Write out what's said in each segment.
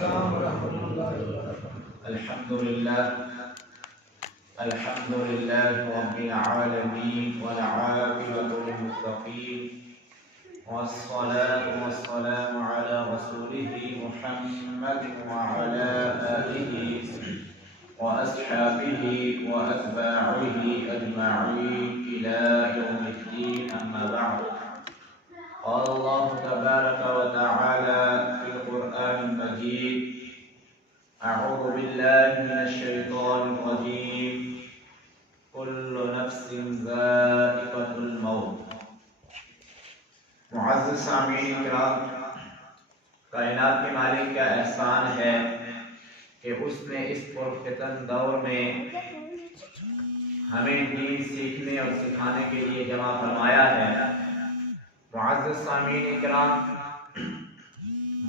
السلام ورحمۃ اللہ وبرکاتہ۔ الحمد للہ رب العالمین والعاقبۃ للمتقین والصلاة والسلام علی رسولہ محمد وعلی آلہ وأصحابه وأتباعه أجمعين إلى يوم الدين أما بعد قال الله تبارك وتعالى في القرآن المجيد أعوذ بالله من الشيطان الرجيم كل نفس ذائقة الموت۔ معزز سامعین کرام، کائنات کے مالک کا احسان ہے کہ اس نے اس پرفتن دور میں ہمیں دین سیکھنے اور سکھانے کے لیے جمع فرمایا ہے۔ معزز سامعین کرام،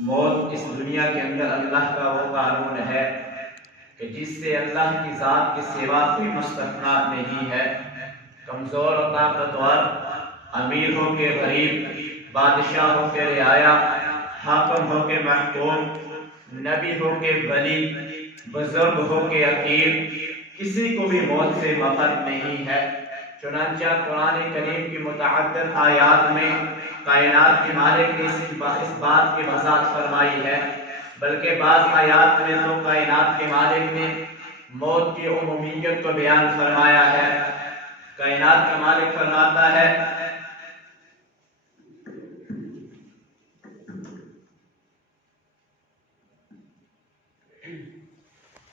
موت اس دنیا کے اندر اللہ کا وہ قانون ہے کہ جس سے اللہ کی ذات کے سوا کوئی مستثنا نہیں ہے۔ کمزور و طاقتور، امیر ہو کے غریب، بادشاہ ہو کے رعایا، حاکم ہو کے محکوم، نبی ہو کے ولی، بزرگ ہو کے حکیم، کسی کو بھی موت سے مفر نہیں ہے۔ چنانچہ قرآن کریم کی متعدد آیات میں کائنات کے مالک نے اس بات کی وضاحت فرمائی ہے، بلکہ بعض آیات میں تو کائنات کے مالک نے موت کی عمومیت کو بیان فرمایا ہے۔ کائنات کا مالک فرماتا ہے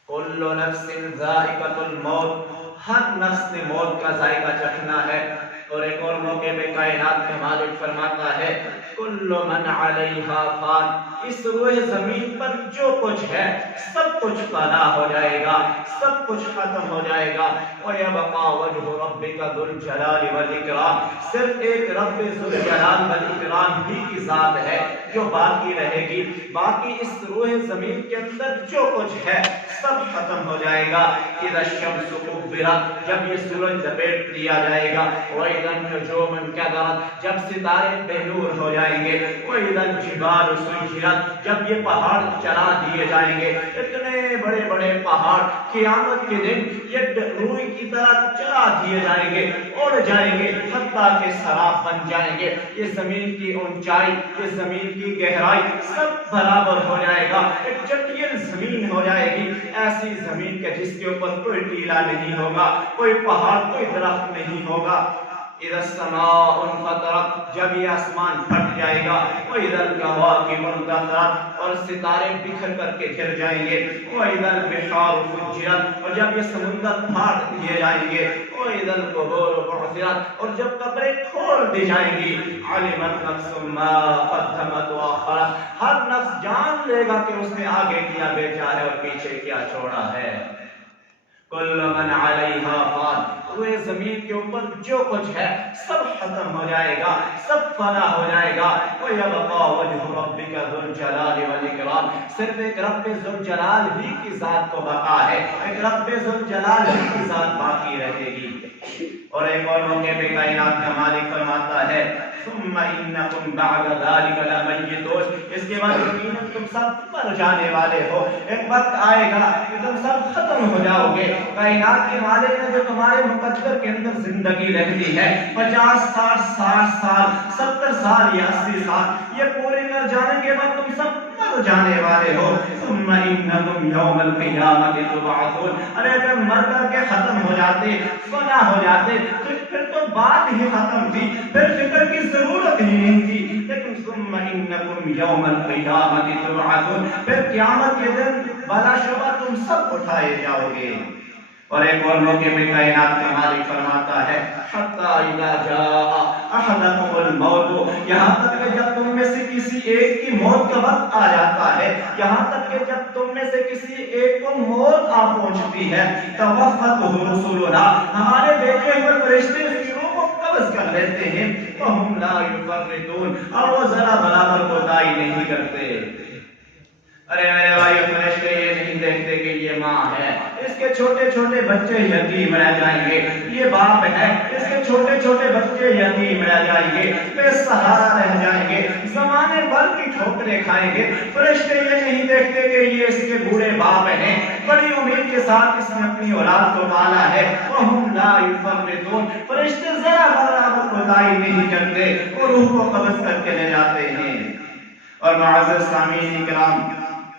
کل نفس ذائقۃ الموت، ہر نفس نے موت کا ذائقہ چکھنا ہے۔ اور ایک اور موقع پہ کائنات کا مالک فرماتا ہے کل من علیہا فان، اس روئے زمین پر جو کچھ ہے سب کچھ فنا ہو جائے گا، سب کچھ ختم ہو جائے گا۔ وَيَبْقَى وَجْهُ رَبِّكَ ذُو الْجَلَالِ وَالْإِكْرَامِ، صرف ایک رب ذو الجلال والاکرام ہی کی ذات ہے جو باقی رہے گی۔ باقی اس روئے زمین کے اندر جو کچھ ہے سب ختم ہو جائے گا۔ اِذَا الشَّمْسُ كُوِّرَتْ، جب یہ سورج لپیٹ لیا جائے گا۔ وَإِذَا النُّجُومُ انكَدَرَتْ، جب ستارے بے نور ہو جائیں گے۔ وَإِذَا الْجِبَالُ سُيِّرَتْ، جب یہ پہاڑ چلا دیے جائیں گے۔ اتنے بڑے بڑے پہاڑ قیامت کے دن یہ روئی کی طرح چلا دیے جائیں گے، اڑ جائیں گے، حتیٰ کہ سراب بن جائیں گے۔ یہ زمین کی اونچائی، یہ زمین کی گہرائی سب برابر ہو جائے گا۔ ایک چٹیل زمین ہو جائے گی، ایسی زمین کے جس کے اوپر کوئی ٹیلا نہیں ہوگا، کوئی پہاڑ، کوئی درخت نہیں ہوگا۔ اذا السماء انفطرت، جب یہ آسمان پھٹ جائے گا۔ واذا الكواكب انتثرت، اور ستارے بکھر کر کے گر جائیں گے۔ واذا البحار فجرت، اور جب یہ سمندر پھاڑ دیے جائیں گے۔ واذا القبور بعثرت، اور جب قبریں کھول دی جائیں گی۔ علمت نفس ما قدمت واخرت، ہر نفس جان لے گا کہ اس نے آگے کیا بیچا ہے اور پیچھے کیا چھوڑا ہے۔ کل من علیہا فان، روئے زمین کے اوپر جو کچھ ہے سب ختم ہو جائے گا، سب فنا ہو جائے گا۔ وَيَبْقَى وَجْهُ رَبِّكَ ذُو الْجَلَالِ وَالْإِكْرَامِ، صرف ایک رب ذو الجلال ہی کی ذات کو بقا ہے، ایک رب ذو الجلال ہی کی ذات باقی رہے گی۔ اور ایک اور موقع پہ کائنات کا مالک فرماتا ہے ثُمَّ إِنَّكُمْ بَعْدَ ذَلِكَ لَمَيِّتُونَ، اس کے بعد یقیناً تم سب مر جانے والے ہو۔ ایک وقت آئے گا کہ تم سب ختم ہو جاؤ گے۔ کائنات کے مالک نے جو تمہارے مقدر کے اندر زندگی رکھی ہے 50 سال 60 سال 70 سال یا 80 سال، یہ پورے کر جانے کے بعد تم سب مر جانے والے ہو۔ ثم انکم یوم القیامۃ تبعثون، ارے اگر مر کر کے ختم ہو جاتے، فنا ہو جاتے تو پھر تو بات ہی ختم تھی، پھر فکر کی ضرورت ہی نہیں تھی۔ لیکن ثم انکم یوم القیامۃ تبعثون، پھر قیامت کے دن بلا شبہ تم سب اٹھائے جاؤ گے۔ اور ایک اور موقع میں کائنات کا مالک فرماتا ہے حتی اذا جاء احدکم الموت، یہاں تک کہ جب تم میں سے کسی ایک کی موت کا وقت آ جاتا ہے، یہاں تک کہ جب تم میں سے کسی ایک کو موت آ پہنچتی ہے، توفته رسلنا، ہمارے بھیجے ہوئے فرشتے اس کی روح کو قبض کر لیتے ہیں، وهم لا يفرطون، اور وہ ذرا برابر کوتاہی نہیں کرتے۔ ارے میرے بھائیو، فرشتے یہ نہیں دیکھتے کہ یہ ماں ہے، اس کے چھوٹے چھوٹے بچے یتیم رہ جائیں گے، یہ باپ ہے، اس کے چھوٹے چھوٹے بچے یتیم رہ جائیں گے، بے سہارا رہ جائیں گے، زمانے کمر کی ٹھوکریں کھائیں گے. فرشتے یہ نہیں دیکھتے کہ یہ اس کے بوڑھے باپ ہیں, بڑی امید کے ساتھ اس نے اپنی اولاد کو پالا ہے. وَهُمْ لَا يُفَرِّطُونَ, فرشتے ذرا برابر کوتاہی نہیں کرتے, وہ روح کو قبض کر کے لے جاتے ہیں. اور معزز سامعین کرام,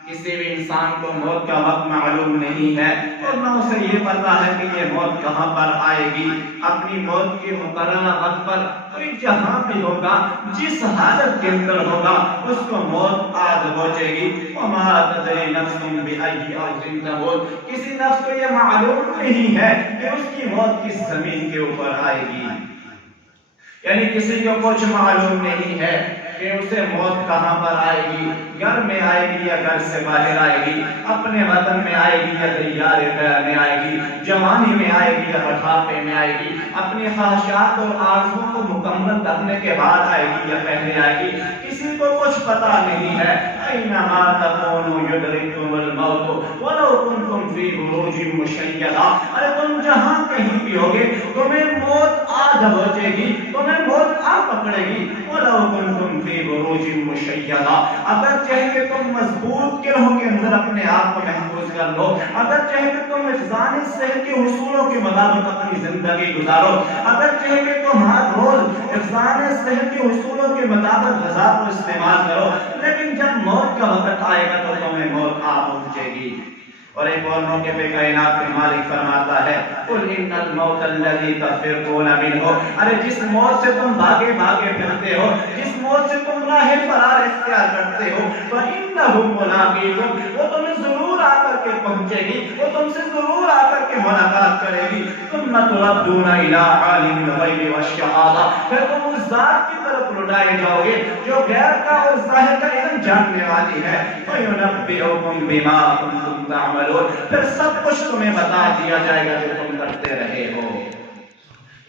کسی بھی انسان کو موت کا وقت معلوم نہیں ہے, اور نہ اسے یہ پتا ہے کہ یہ موت کہاں پر آئے گی. اپنی موت کے مقررہ وقت پر کوئی جہاں بھی ہوگا, جس حالت کے اندر ہوگا, اس کو موت آ دبوچے گی. وَمَا تَدْرِي نَفْسٌ بِأَيِّ أَرْضٍ تَمُوتُ, کسی نفس کو یہ معلوم نہیں ہے کہ اس کی موت کس زمین کے اوپر آئے گی. یعنی کسی کو کچھ معلوم نہیں ہے کہ اسے موت کہاں پر آئے گی, گھر میں آئے گی یا گھر سے باہر آئے گی, اپنے وطن میں آئے گی یا دیار غیر میں آئے گی, جوانی میں آئے گی یا بڑھاپے میں آئے گی, اپنی خواہشات اور آرزوؤں کو مکمل کرنے کے بعد آئے گی یا پہلے آئے گی, کسی کو کچھ پتا نہیں ہے. اَيْنَمَا تَكُونُوا يُدْرِكْكُمُ الْمَوْتُ وَلَوْ كُنْتُمْ فِي بُرُوجٍ مُشَيَّدَةٍ, ارے تم جہاں کہیں بھی ہوگے تمہیں موت آ دبوچے گی, تمہیں موت آ پکڑے گی. وَلَوْ كُنْتُمْ فِي بُرُوجٍ مُشَيَّدَةٍ, اگر چاہے کہ تم مضبوط قلعوں کے اندر اپنے آپ کو محفوظ کر لو, اگر چاہے کہ تم حفظان صحت کے حصولوں کے مطابق اپنی زندگی گزارو, اگر چاہے کہ تم ہر روز حفظان صحت کے حصولوں کے مطابق غذا کو استعمال کرو, لیکن جب موت کا وقت آئے گا تو تمہیں موت آ پہنچے گی. اور ایک اور موقع پہ کائنات کے مالک فرماتا ہے, قُلْ إِنَّ الْمَوْتَ الَّذِي تَفِرُّونَ مِنْهُ, ارے جس موت سے تم بھاگے بھاگے پھرتے ہو, جس موت سے تم راہ فرار اختیار کرتے ہو, فَإِنَّهُ مُلَاقِيكُمْ, وہ تمہیں ضرور آ کر کے پہنچے گی, وہ تم سے ضرور آ کر کے ملاقات کرے گی. ثُمَّ تُرَدُّونَ إِلَىٰ عَالِمِ الْغَيْبِ وَالشَّهَادَةِ, پھر تم اس ذات کی طرف لوٹائے جاؤ گے جو غیر کا اور ظاہر کا علم جاننے والی ہے. فَيُنَبِّئُكُم بِمَا كُنتُمْ تَعْمَلُونَ, پھر سب کچھ تمہیں بتا دیا جائے گا جو تم کرتے رہے ہو.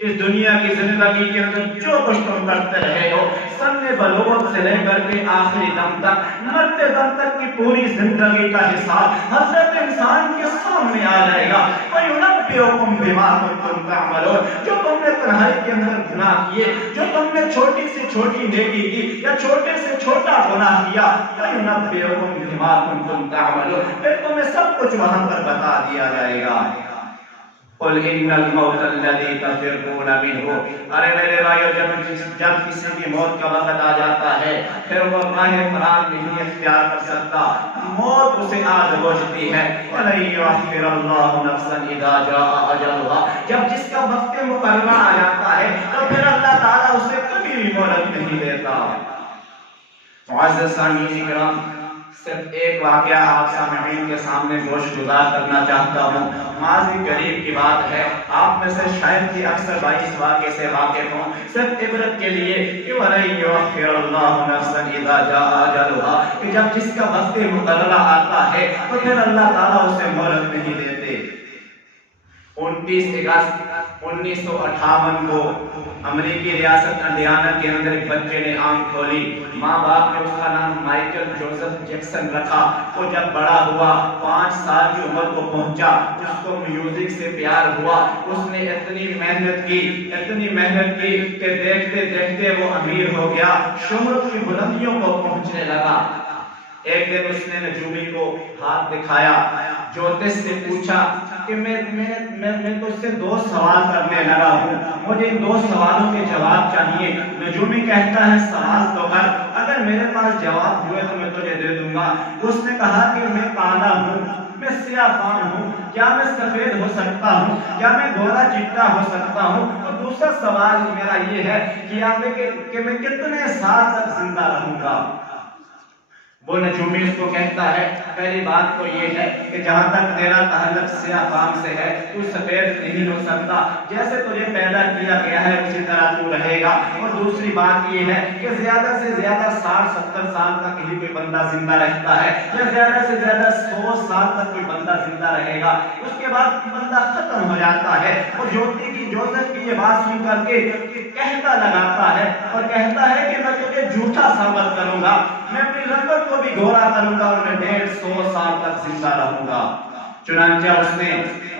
اس دنیا کی زندگی کے اندر جو کچھ تم کرتے رہے ہو, سن بلوغت سے لے کر کے آخری دم تک, مرتے دم تک کی پوری زندگی کا حساب حضرت انسان کے سامنے آ جائے گا. وَيُنَبِّئُكُم بِمَا كُنتُمْ تَعْمَلُونَ, جو تم نے تنہائی کے اندر گناہ کیے, جو تم نے چھوٹی سے چھوٹی نیکی کی یا چھوٹے سے چھوٹا گناہ کیا, وَيُنَبِّئُكُم بِمَا كُنتُمْ تَعْمَلُونَ, پھر تمہیں سب کچھ وہاں پر بتا دیا جائے گا. قُلْ إِنَّ الْمَوْتَ الَّذِي تَفِرُّونَ مِنْهُ, ارے میرے بھائیو, جب کسی کی موت کا وقت آ جاتا ہے پھر وہ راہ فرار نہیں اختیار کر سکتا, موت اسے آ دبوچتی ہے. وَلَن يُؤَخِّرَ اللَّهُ نَفْسًا إِذَا جَاءَ أَجَلُهَا, جب جس کا وقت مقررہ آ جاتا ہے تو پھر اللہ تعالیٰ اسے کبھی بھی مہلت نہیں دیتا. معزز سامعین کرام, صرف ایک واقعہ آپ سامعین کے سامنے گوش گزار کرنا چاہتا ہوں. ماضی قریب کی بات ہے, آپ میں سے شاید کہ اکثر بھائی اس واقعے سے واقف ہوں. صرف عبرت کے لیے کہ وَلَن يُؤَخِّرَ اللَّهُ نَفْسًا إِذَا جَاءَ أَجَلُهَا, کہ جب جس کا وقت مقررہ آتا ہے تو پھر اللہ تعالیٰ اسے مہلت نہیں دیتے. 29 اگست 1958 کو امریکی ریاست انڈیانا کے اندر ایک بچے نے آنکھ کھولی. ماں باپ نے اس کا نام مائیکل جوزف جیکسن رکھا. وہ جب بڑا ہوا, 5 سال کی عمر کو پہنچا, اس کو میوزک سے پیار ہوا. اس نے اتنی محنت کی کہ دیکھتے دیکھتے وہ امیر ہو گیا, شہرت کی بلندیوں کو پہنچنے لگا. ایک دن اس نے نجومی کو ہاتھ دکھایا, جوتش سے پوچھا کہ میں تجھ سے 2 سوال کرنے لگا ہوں, مجھے ان 2 سوالوں کے جواب چاہیے. نجومی کہتا ہے سوال تو کر, اگر میرے پاس جواب ہوئے تو میں تجھے دے دوں گا. اس نے کہا کہ میں کالا ہوں, میں سیاہ فام ہوں, کیا میں سفید ہو سکتا ہوں, کیا میں گورا چٹا ہو سکتا ہوں. اور دوسرا سوال میرا یہ ہے کہ میں کتنے سال تک زندہ رہوں گا. وہ نجومی اس کو کہتا ہے, پہلی بات تو یہ ہے کہ جہاں تک تیرا تعلق سیاہ فام سے ہے, تو سفید نہیں ہو سکتا. جیسے تجھے پیدا کیا گیا ہے اسی طرح تو رہے گا. اور دوسری بات یہ ہے کہ زیادہ سے زیادہ 60-70 سال تک ہی کوئی بندہ زندہ رہتا ہے, یا زیادہ سے زیادہ 100 سال تک کوئی بندہ زندہ رہے گا. اس کے بعد بندہ ختم ہو جاتا ہے. اور جوزف کی یہ بات سن کر کے کہتا لگاتا ہے اور کہتا ہے کہ میں تجھے جھوٹا ثابت کروں گا, میں اپنی رنگت کو بھی گورا کروں گا اور میں 150 سال تک زندہ رہوں گا. چنانچہ اس نے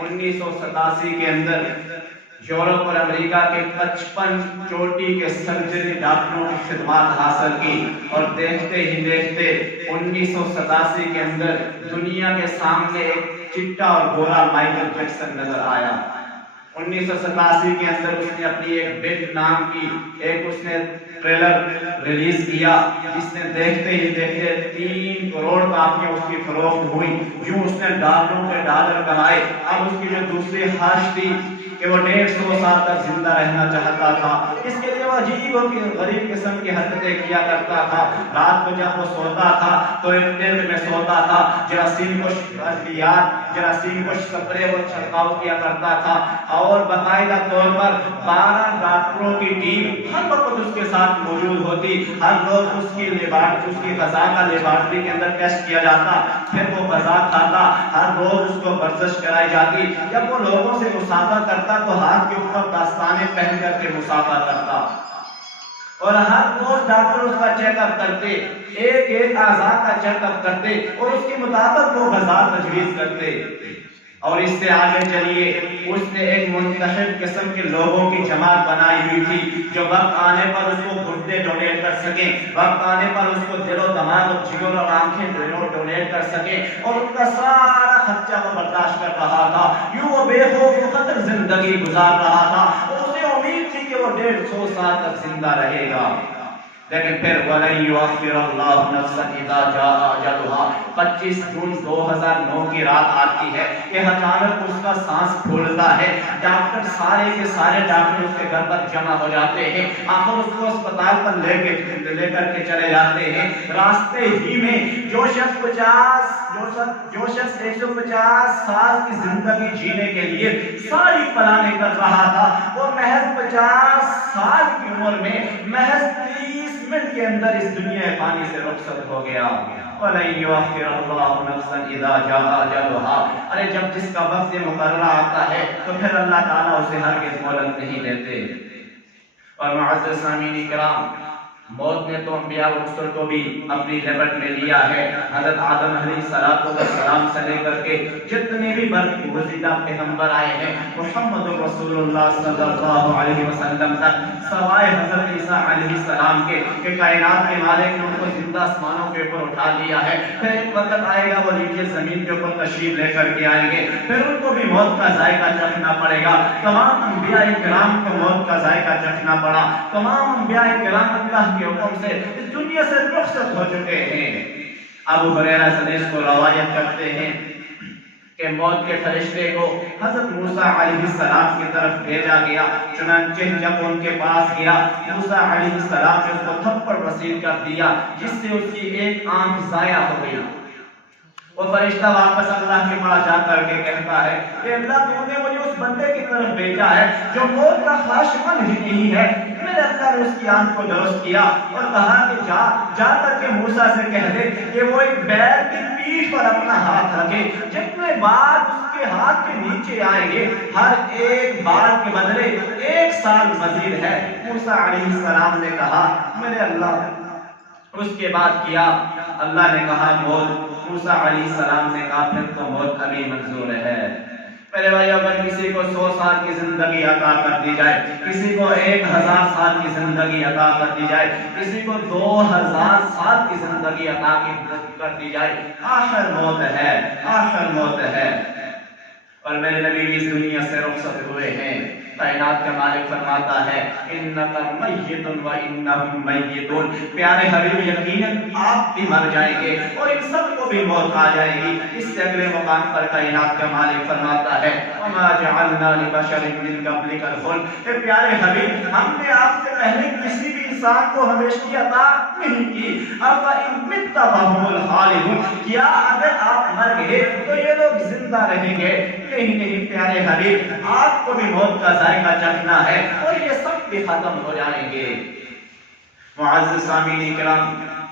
1987 کے اندر یورپ اور امریکہ کے 55 چوٹی کے سرجری ڈاکٹروں کی خدمات حاصل کی، اور دیکھتے ہی دیکھتے 1987 کے اندر دنیا کے سامنے ایک چٹا اور گورا مائیکل جیکسن نظر آیا۔ 1987 کے اندر اس نے اپنی ایک بٹ نام کی ایک اس نے ٹریلر ریلیز کیا، جس نے دیکھتے ہی دیکھتے 3 کروڑ کاپیاں اس کی فروخت ہوئی۔ یوں اس نے ڈالروں کے ڈالر کمائے۔ اب اس کی جو دوسری خواہش تھی کہ وہ 150 سال تک زندہ رہنا چاہتا تھا، اس کے لیے وہ عجیب و غریب قسم کی حرکتیں کیا کرتا تھا۔ رات کو جب وہ سوتا تھا تو ایک ٹینٹ میں سوتا تھا، جراثیم کش ادویات، جراثیم کش سپرے وہ چھڑکاؤ کیا کرتا تھا، اور باقاعدہ طور پر 12 ڈاکٹروں کی ٹیم ہر وقت اس کے ساتھ موجود ہوتی۔ ہر روز اس کی غذا کا لیبارٹری کے اندر ٹیسٹ کیا جاتا، پھر وہ غذا کھاتا، ہر روز اس کو ورزش کرائی جاتی۔ جب وہ لوگوں سے مسافہ کرتا تو ہاتھ کے اوپر دستانے پہن کر کے مسافہ کرتا، اور ہر روز ڈاکٹر اس کا چیک اپ کرتے، ایک ایک اعضاء کا چیک اپ کرتے، اور اس کے مطابق وہ غذا تجویز کرتے۔ اور اس سے آگے چلیے، اس نے ایک منتخب قسم کے لوگوں کی جماعت بنائی ہوئی تھی، جو وقت آنے پر اس کو گردے ڈونیٹ کر سکیں، وقت آنے پر اس کو دل و دماغ اور جگر اور آنکھیں ڈونیٹ کر سکیں، اور ان کا سارا خرچہ وہ برداشت کر رہا تھا۔ یوں وہ بے خوف و خطر زندگی گزار رہا تھا، اور اسے امید تھی کہ وہ 150 سال تک زندہ رہے گا۔ لیکن پھر وَلَن يُؤَخِّرَ اللَّهُ نَفْسًا إِذَا جَاءَ أَجَلُهَا 25 جون 2009 کی رات آتی ہے کہ اچانک اس کا سانس پھولتا ہے۔ ڈاکٹر سارے کے سارے ڈاکٹر اس کے گھر پر جمع ہو جاتے ہیں، آخر اس کو اسپتال پر لے کر کے چلے جاتے ہیں۔ راستے ہی میں جو شخص 150 سال کی زندگی جینے کے لیے ساری پلانیں کر رہا تھا، وہ محض 50 سال کی عمر میں محض 30 منٹ کے اندر اس دنیا فانی سے رخصت ہو گیا۔ وَلَن يُؤَخِّرَ اللَّهُ نَفْسًا إِذَا جَاءَ أَجَلُهَا۔ ارے جب جس کا وقت مقررہ آتا ہے تو پھر اللہ تعالیٰ اسے ہرگز مہلت نہیں دیتے۔ اور معزز سامعین کرام، موت نے تو انبیاء و رسول کو بھی اپنی لپٹ میں لیا ہے۔ حضرت آدم علیہ السلام سے لے کر کے جتنے بھی برگزیدہ پیغمبر آئے ہیں محمد رسول اللہ صلی اللہ علیہ وسلم تک، سوائے حضرت عیسیٰ علیہ السلام کے کہ کائنات کے مالک نے ان کو زندہ آسمانوں کے اوپر اٹھا لیا ہے۔ پھر ایک وقت آئے گا وہ نیچے زمین کے اوپر تشریف لے کر کے آئیں گے، پھر ان کو بھی موت کا ذائقہ چکھنا پڑے گا۔ تمام انبیاء کرام کو موت کا ذائقہ چکھنا پڑا۔ تمام انبیاء کرام اللہ کے حکم سے اس دنیا سے رخصت ہو چکے ہیں۔ ابو ہریرہ حدیث کو روایت کرتے ہیں کہ موت کے فرشتے کو حضرت موسیٰ علیہ السلام کی طرف بھیجا گیا، چنانچہ جب ان کے پاس گیا موسیٰ علیہ السلام نے اس کو تھپڑ رسید کر دیا، جس سے اس کی ایک آنکھ ضائع ہو گئی۔ وہ فرشتہ واپس اللہ کے پاس جا کر کے کہتا ہے کہ اللہ تو نے مجھے اس بندے کی طرف بھیجا ہے جو موت کا خواہشمند ہی نہیں ہے۔ میرے اللہ نے اس کی آنکھ کو درست کیا اور کہا کہ جا کر کے موسیٰ سے کہہ دے کہ وہ ایک بیل کی پیٹھ پر اپنا ہاتھ رکھے، جتنے بار اس کے ہاتھ کے نیچے آئیں گے ہر ایک بار کے بدلے 1 سال مزید ہے۔ موسیٰ علیہ السلام نے کہا میرے اللہ، اس کے بعد کیا؟ اللہ نے کہا موت۔ موسیٰ علیہ السلام نے کہا پھر تو موت ابھی منظور ہے۔ میرے بھائی، اگر کسی کو 100 سال کی زندگی عطا کر دی جائے، کسی کو 1000 سال کی زندگی عطا کر دی جائے، کسی کو 2000 سال کی زندگی عطا کر دی جائے، آخر موت ہے، آخر موت ہے۔ اور میرے نبی اس دنیا سے رخصت ہوئے ہیں۔ کائنات کا مالک فرماتا ہے انک میت و انہم میتون، پیارے حبیب یقیناً آپ بھی مر جائیں گے اور ان سب کو بھی موت آ جائے گی۔ اس سے اگلے مقام پر کائنات کا مالک فرماتا ہے وما جعلنا لبشر من قبلک الخلد، اے پیارے حبیب ہم نے آپ سے پہلے کسی بھی انسان کو ہمیشگی عطا نہیں کی۔ افإن مت فهم الخالدون، کیا اگر آپ مر گئے تو یہ لوگ زندہ رہیں گے؟ نہیں پیارے حبیب، آپ کو بھی موت کا ذائقہ چکھنا ہے اور یہ سب بھی ختم ہو جائیں گے۔ معزز سامعین کرام،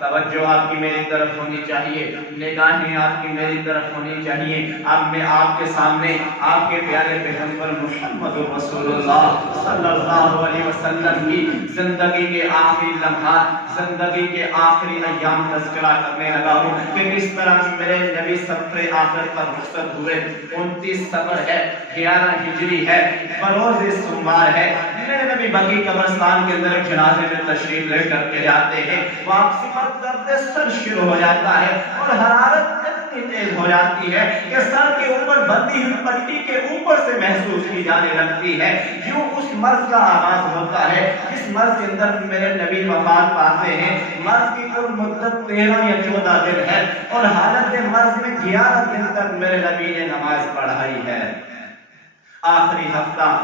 توجہ آپ کی میری طرف ہونی چاہیے، نگاہیں آپ کی میری طرف ہونی چاہیے۔ اب میں آپ کے سامنے آپ کے پیارے پیغمبر محمد رسول اللہ صلی اللہ علیہ وسلم کی زندگی کے آخری لمحات، زندگی کے آخری ایام تذکرہ کرنے لگا ہوں کہ کس طرح میرے نبی سفر آخرت پر رخصت ہوئے۔ 29 سفر ہے، 11 ہجری ہے، بروز سوموار ہے۔ میرے نبی بقیع قبرستان کے اندر جنازے میں تشریف لے کر کے جاتے ہیں، واپسی پر درد سر شروع ہو جاتا ہے اور حرارت اتنی تیز ہو جاتی ہے کہ سر کے اوپر بندھی ہوئی پٹی کے اوپر سے محسوس کی جانے لگتی ہے۔ یوں اس مرض کا آغاز ہوتا ہے جس مرض کے اندر میرے نبی وفات پاتے ہیں۔ مرض کی کل مدت 13 یا 14 دن ہے اور حالت مرض میں 11 دن تک میرے نبی نے نماز پڑھائی ہے۔ آخری ہفتہ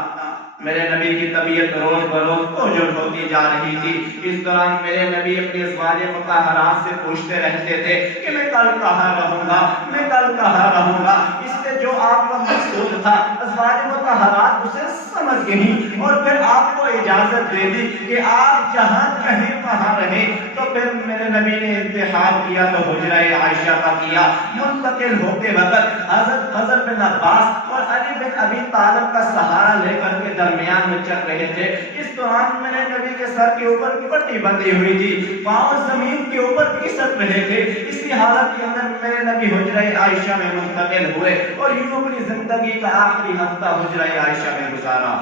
میرے نبی کی طبیعت روز بروز کمزور ہوتی جا رہی تھی۔ اس دوران میرے نبی اپنی ازواج مطہرات سے پوچھتے رہتے تھے کہ میں کل کہاں رہوں گا، میں کل کہاں رہوں گا۔ اس سے جو آپ کا مقصود تھا ازواج مطہرات اسے سمجھ گئی اور پھر آپ کو اجازت دے دی کہ آپ جہاں کہیں وہاں رہیں۔ تو پھر میرے نبی نے انتخاب کیا تو حجرہ عائشہ کا کیا۔ منتقل ہوتے وقت حضرت فضل بن عباس اور علی بن ابی طالب کا سہارا لے کر کے درمیان میں چل رہے تھے۔ اس دوران میرے نبی کے سر کے اوپر پٹی بندھی ہوئی تھی، پاؤں زمین کے اوپر کھسک رہے تھے۔ اسی حالت کے اندر میرے نبی حجرہ عائشہ میں منتقل ہوئے اور یوں اپنی زندگی کا آخری ہفتہ حجرہ عائشہ میں گزارا۔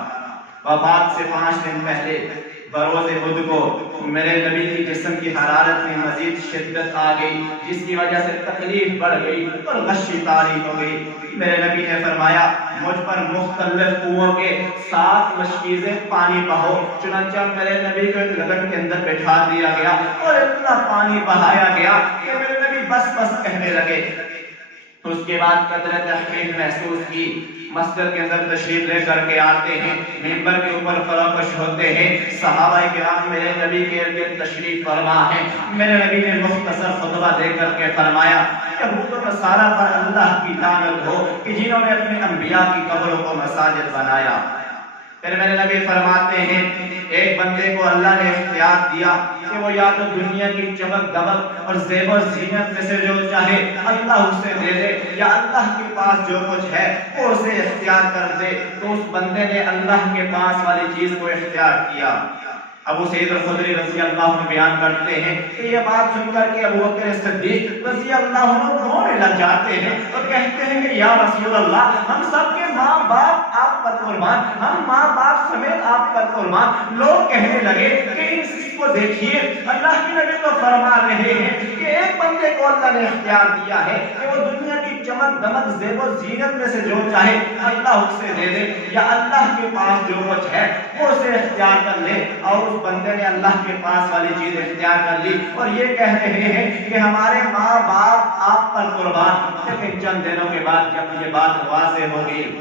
وفات سے 5 دن پہلے بروز بدھ کو میرے نبی کی جسم کی حرارت میں مزید شدت آ گئی، جس کی وجہ سے تکلیف بڑھ گئی اور غشی طاری ہو گئی۔ میرے نبی نے فرمایا مجھ پر مختلف کنووں کے 7 مشکیزیں پانی بہو۔ چنانچہ میرے نبی کو ایک لگن کے اندر بٹھا دیا گیا اور اتنا پانی بہایا گیا کہ میرے نبی بس بس کہنے لگے۔ اس کے بعد قدر تحقیق محسوس کی، مسجد کے اندر تشریف لے کر کے آتے ہیں، منبر کے اوپر فروکش ہوتے ہیں، صحابہ کرام میرے نبی کے ارد تشریف فرما ہے۔ میرے نبی نے مختصر خطبہ دے کر کے فرمایا یہود و نصارہ پر اللہ کی لعنت ہو کہ جنہوں نے اپنے انبیاء کی قبروں کو مساجد بنایا۔ پھر میرے نبی فرماتے ہیں ایک بندے کو اللہ نے اختیار دیا کہ وہ یا تو دنیا کی چمک دمک اور زیب و زینت میں سے جو چاہے اللہ اسے دے دے، یا اللہ کے پاس جو کچھ ہے وہ اسے اختیار کر دے۔ تو اس بندے نے اللہ کے پاس والی چیز کو اختیار کیا۔ ابو سعید الخدری رضی اللہ عنہ بیان کرتے ہیں کہ یہ بات سن کر کے ابو بکر صدیق رضی اللہ عنہ رونے لگ جاتے ہیں اور کہتے ہیں کہ یا رسول اللہ ہم سب کے ماں باپ آپ پر قربان، ہم ماں باپ سمیت آپ پر قربان۔ لوگ کہنے لگے کہ اس کو دیکھیے اللہ کے نبی تو فرما رہے ہیں کہ ایک بندے کو اللہ نے اختیار دیا ہے کہ وہ دنیا کی چمک دمک زیب و زینت میں سے جو چاہے اللہ اسے دے دے، یا اللہ کے پاس جو کچھ ہے وہ اسے اختیار کر لے۔ اور اس بندے نے اللہ کے پاس والی چیز اختیار کر لی اور یہ کہہ رہے ہیں کہ ہمارے ماں باپ آپ پر قربان۔ لیکن چند دنوں کے بعد جب یہ بات واضح ہو گئی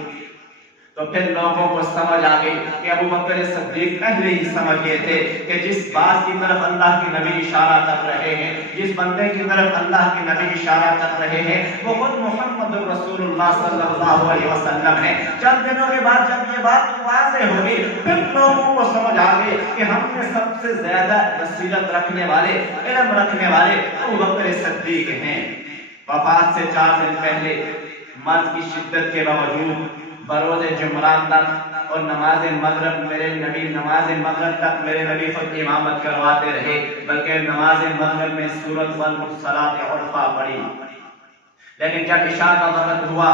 تو پھر لوگوں کو سمجھ آ گئی کہ ابو بکر صدیق پہلے ہی سمجھ گئے تھے کہ جس بات کی طرف اللہ کے نبی اشارہ کر رہے ہیں، جس بندے کی طرف اللہ کے نبی اشارہ کر رہے ہیں وہ خود محمد رسول اللہ صلی اللہ علیہ وسلم ہے۔ چند دنوں کے بعد جب یہ بات واضح ہو گئی پھر لوگوں کو سمجھ آ گئی کہ ہم میں سب سے زیادہ بصیرت رکھنے والے، علم رکھنے والے ابو بکر صدیق ہیں۔ وفات سے 4 دن پہلے مرض کی شدت کے باوجود بروز جمعرات تک اور نماز مغرب نماز مغرب تک میرے نبی خود امامت کرواتے رہے، بلکہ نماز مغرب میں سورۃ والمرسلات عرفہ پڑھی۔ لیکن جب عشاء کا وقت ہوا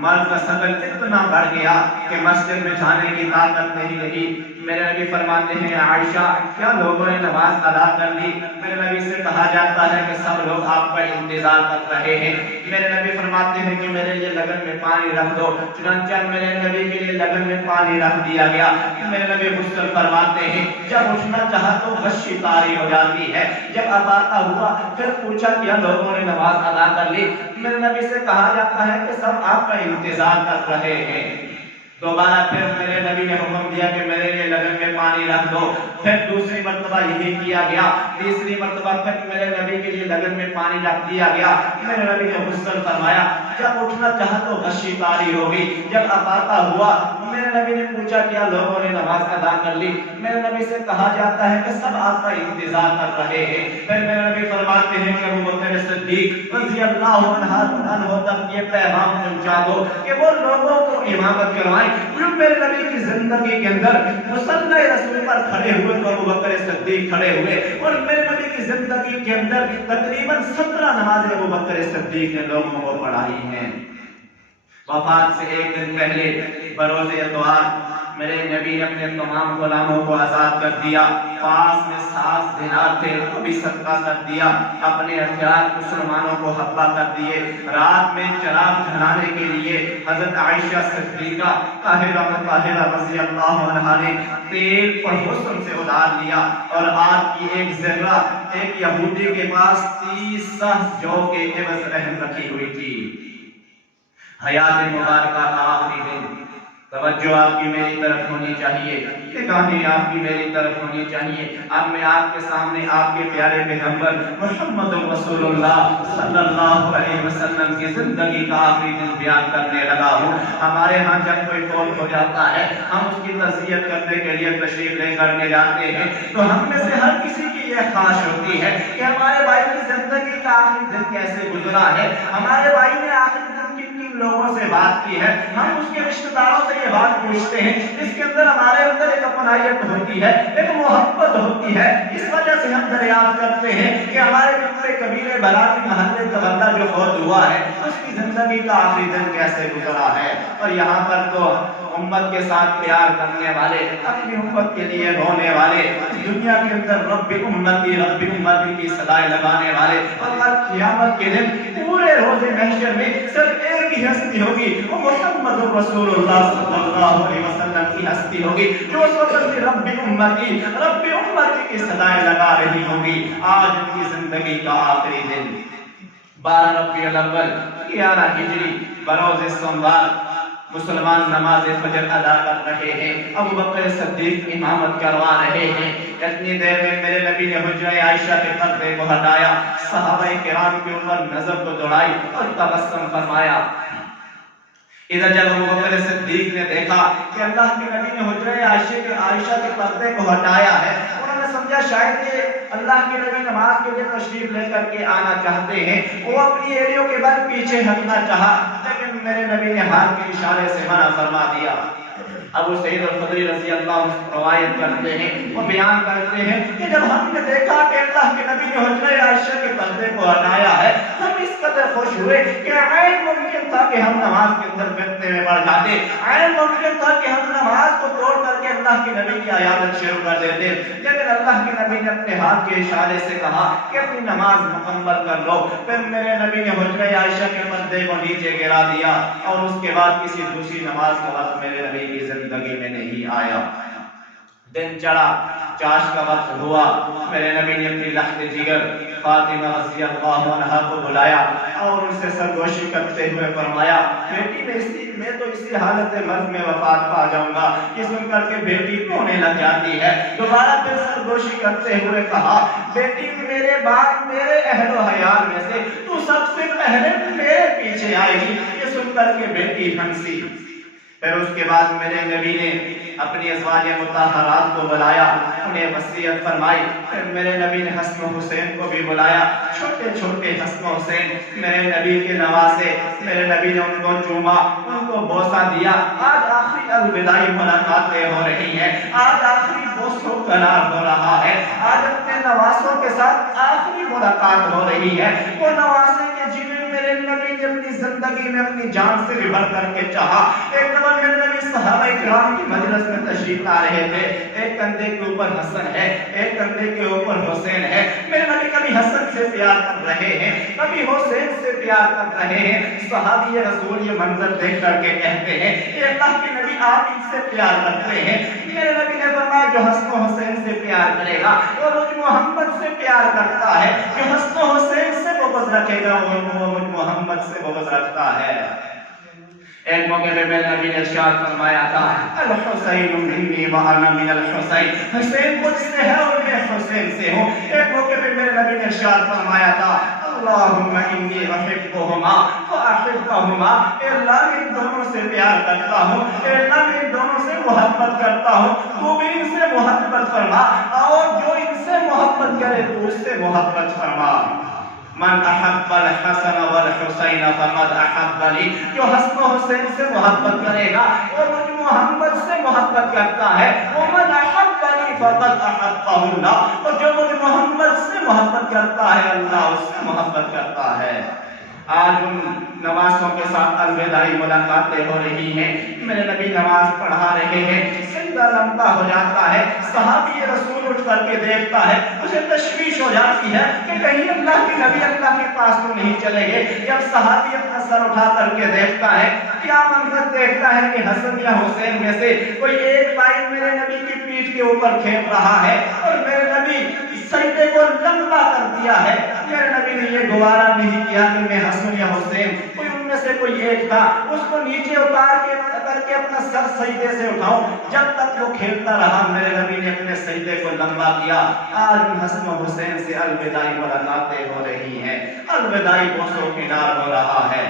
مرض کا سبب اتنا بڑھ گیا کہ مسجد میں جانے کی طاقت نہیں رہی۔ میرے نبی فرماتے ہیں عائشہ کیا لوگوں نے نماز ادا کر لی؟ میرے نبی سے کہا جاتا ہے کہ سب لوگ آپ کا انتظار کر رہے ہیں۔ میرے نبی فرماتے ہیں کہ میرے لیے لگن میں پانی رکھ دو۔ چنانچہ میرے نبی کے لیے لگن میں پانی رکھ دیا گیا۔ میرے نبی غسل فرماتے ہیں جب اٹھنا چاہا تو غشی طاری ہو جاتی ہے۔ جب افاقہ ہوا پھر پوچھا کیا لوگوں نے نماز ادا کر لی؟ میرے نبی سے کہا جاتا ہے کہ سب آپ کا انتظار کر رہے ہیں۔ دوبارہ پھر میرے نبی نے حکم دیا کہ میرے لیے لگن میں پانی رکھ دو۔ پھر دوسری مرتبہ یہی کیا گیا۔ تیسری مرتبہ پھر میرے نبی کے لیے لگن میں پانی رکھ دیا گیا۔ میرے نبی نے غسل فرمایا۔ جب اٹھنا چاہا تو غشی طاری ہو گئی۔ جب افاقہ ہوا میرے نبی نے پوچھا کیا لوگوں نے نماز ادا کر لی؟ میرے نبی سے کہا جاتا ہے کہ سب آپ کا انتظار کر رہے ہیں۔ پھر میرے نبی فرماتے ہیں کہ ابو بکر صدیق رضی اللہ عنہ تک یہ پیغام پہنچا دو کہ وہ لوگوں کو امامت کروائیں۔ جو میرے نبی کی زندگی کے اندر مصلی رسول پر کھڑے ہوئے تو ابو بکر صدیق کھڑے ہوئے، اور میرے نبی کی زندگی کے اندر تقریباً 17 نمازیں ابو بکر صدیق نے لوگوں کو پڑھائی ہیں۔ وفات سے ایک دن پہلے بروز اتوار میرے نبی نے اپنے تمام غلاموں کو آزاد کر دیا۔ پاس میں 7 دینار تھے، وہ بھی صدقہ کر دیا۔ اپنے ہتھیار مسلمانوں کو حوالہ کر دیے۔ رات میں چراغ جلانے کے لیے حضرت عائشہ صدیقہ طاہرہ رضی اللہ عنہا نے تیل اور حسن سے ادار لیا، اور آگ کی ایک ذرہ ایک یہودی کے پاس 30 سہ جو کے عوض رحم رکھی ہوئی تھی۔ حیات مبارکہ کا آخری دن، توجہ آپ کی میری طرف ہونی چاہیے، نگاہیں آپ کی میری طرف ہونی چاہیے۔ اب میں آپ کے سامنے آپ کے پیارے پیغمبر محمد رسول اللہ صلی اللہ علیہ وسلم کی زندگی کا آخری دن بیان کرنے لگا ہوں۔ ہمارے ہاں جب کوئی فوت ہو جاتا ہے، ہم اس کی تعزیت کرنے کے لیے تشریف لے کر جاتے ہیں، تو ہم میں سے ہر کسی کی یہ خواہش ہوتی ہے کہ ہمارے بھائی کی زندگی کا آخری دن کیسے گزرا ہے، ہمارے بھائی نے آخری دن کن کن لوگوں سے بات کی ہے۔ ہم اس کے رشتہ داروں سے یہ بات پوچھتے ہیں، اس کے اندر ہمارے اندر ایک اپنائیت ہوتی ہے، ایک محبت ہوتی ہے۔ اس وجہ سے ہم دریافت کرتے ہیں کہ ہمارے پچھلے قبیلے بلاتی محلے کا بندہ جو فوت ہوا ہے، اس کی زندگی کا آخری دن کیسے گزرا ہے۔ اور یہاں پر تو امت کے ساتھ پیار کرنے والے، اپنی امت کے لیے رونے والے، اس دنیا کے اندر رب امتی کی صدائیں لگانے والے، اور قیامت کے دن پورے روز محشر میں صرف ایک ہی ہستی ہوگی، وہ محمد رسول اللہ صلی اللہ علیہ وسلم کی ہستی ہوگی، جو اس وقت رب امتی کی صدائیں لگا رہی ہوگی۔ آج ان کی زندگی کا آخری دن 12 ربیع الاول 11 ہجری بروز سوموار، مسلمان نماز فجر ادا کر رہے ہیں، ابو بکر صدیق امامت کروا رہے ہیں۔ اتنی دیر میں میرے نبی نے حجرہ عائشہ کے پردے کو ہٹایا، صحابہ کرام کے اوپر نظر کو دوڑائی اور تبسم فرمایا۔ ادھر جب ابو بکر صدیق نے دیکھا کہ اللہ کے نبی نے حجرہ عائشہ کے پردے کو ہٹایا ہے، انہوں نے سمجھا شاید یہ اللہ کے نبی نماز کے لیے تشریف لے کر کے آنا چاہتے ہیں۔ وہ اپنی ایڑیوں کے بل پیچھے ہٹنا چاہا، لیکن میرے نبی نے ہاتھ کے اشارے سے منع فرما دیا۔ ابو سعید الخدری رضی اللہ عنہ روایت کرتے ہیں، وہ بیان کرتے ہیں کہ جب ہم نے دیکھا کہ اللہ کے نبی نے حجرہ عائشہ کے پردے کو ہٹایا ہے، ہم اس قدر خوش ہوئے کہ عین ممکن تھا کہ ہم نماز کے اندر فتنے میں پڑ جاتے، عین ممکن تھا کہ ہم نماز کو توڑ کر کے اللہ کے نبی کی عیادت شروع کر دیتے، لیکن اللہ کے نبی نے اپنے ہاتھ کے اشارے سے کہا کہ اپنی نماز مکمل کر لو۔ پھر میرے نبی نے حجرہ عائشہ کے پردے کو نیچے گرا دیا، اور اس کے بعد کسی دوسری نماز کا وقت میرے نبی کی زندگی میں نہیں آیا۔ دن چڑھا، چاش کا وقت ہوا، میرے نبی نے اپنی لحظ جگر فاطمہ رضی اللہ عنہا کو بلایا اور ان سے سرگوشی کرتے ہوئے فرمایا، بیٹی میں تو اسی حالت مرض میں وفات پا جاؤں گا۔ یہ سن کر کے بیٹی رونے لگ جاتی ہے، دوبارہ پھر سرگوشی کرتے ہوئے کہا، بیٹی میرے بعد میرے اہل و عیال میں سے تو سب سے پہلے میرے پیچھے آئے گی۔ یہ سن کر کے بیٹی ہنسی۔ پھر اس کے بعد میرے نبی نے اپنی ازواج مطہرات کو بلایا، انہیں وصیت فرمائی۔ پھر میرے نبی نے حسن و حسین کو بھی بلایا، چھوٹے چھوٹے حسن و حسین میرے نبی کے نواسے، میرے نبی نے ان کو چوما، ان کو بوسہ دیا۔ آج آخری الوداعی ملاقاتیں ہو رہی ہیں، آج آخری بوس و قرار ہو رہا ہے، آج اپنے نواسوں کے ساتھ آخری ملاقات ہو رہی ہے۔ وہ نواسے کے جنہیں میرے نبی نے اپنی زندگی میں اپنی جان سے بھی بڑھ کر کے چاہا۔ ایک دفعہ میرے نبی صحابہ کرام کی مجلس میں تشریف لا رہے تھے، ایک کندھے کے اوپر حسن ہے، ایک کندھے کے اوپر حسین ہے۔ میرے نبی کبھی حسن سے پیار کر رہے ہیں، کبھی حسین سے پیار کر رہے ہیں۔ صحابی رسول یہ منظر دیکھ کر کے کہتے ہیں کہ اللہ کے نبی آپ ان سے پیار کرتے ہیں۔ میرے نبی نے فرمایا جو حسن و حسین سے پیار کرے گا وہ مجھ محمد سے پیار کرتا ہے، جو حسن و حسین سے بغض رکھے گا وہ مجھ محمد سے بغض رکھتا ہے۔ ایک موقع پہ میرے نبی نے ارشاد فرمایا تھا، الحسین منی وانا من الحسین، حسین مجھ سے ہے اور میں حسین سے ہوں۔ ایک موقع پہ میرے نبی نے ارشاد فرمایا تھا، اللہم انی احبہما فاحبہما، اے اللہ میں ان دونوں سے پیار کرتا ہوں، اے اللہ میں ان دونوں سے محبت کرتا ہوں، تو بھی ان سے محبت فرما، اور جو ان سے محبت کرے تو اس سے محبت فرما۔ من احب الحسن والحسین فقد احبنی، جو حسن و حسین سے محبت کرے گا اور مجھ محمد سے محبت کرتا ہے، ومن احبنی فقد احبہ اللہ، اور جو مجھ محمد سے محبت کرتا ہے اللہ اس سے محبت کرتا ہے۔ آج ان نمازوں کے ساتھ الوداعی ملاقاتیں ہو رہی ہیں، میرے نبی نماز پڑھا رہے ہیں، سجدہ لمبا ہو جاتا ہے، صحابی رسول اٹھ کر کے دیکھتا ہے، اسے تشویش ہو جاتی ہے کہ کہیں اللہ کے نبی اللہ کے پاس تو نہیں چلے گئے۔ جب صحابی اپنا سر اٹھا کر کے دیکھتا ہے، کیا منظر دیکھتا ہے کہ حسن یا حسین میں سے کوئی ایک بھائی میرے نبی کی پیٹھ کے اوپر کھیل رہا ہے اور میرے نبی سجدے کو لمبا کر دیا ہے۔ میرے نبی نے یہ گوارا نہیں کیا کہ میں حسن یا حسین کوئی ان میں سے کوئی ایک تھا اس کو نیچے اتار کے کر کے اپنا سر سجدے سے اٹھاؤں، جب تک وہ کھیلتا رہا میرے نبی نے اپنے سجدے کو لمبا کیا۔ آج حسن و حسین سے الوداعی ملاقاتیں ہو رہی ہیں، الوداعی بوسو کنار ہو رہا ہے۔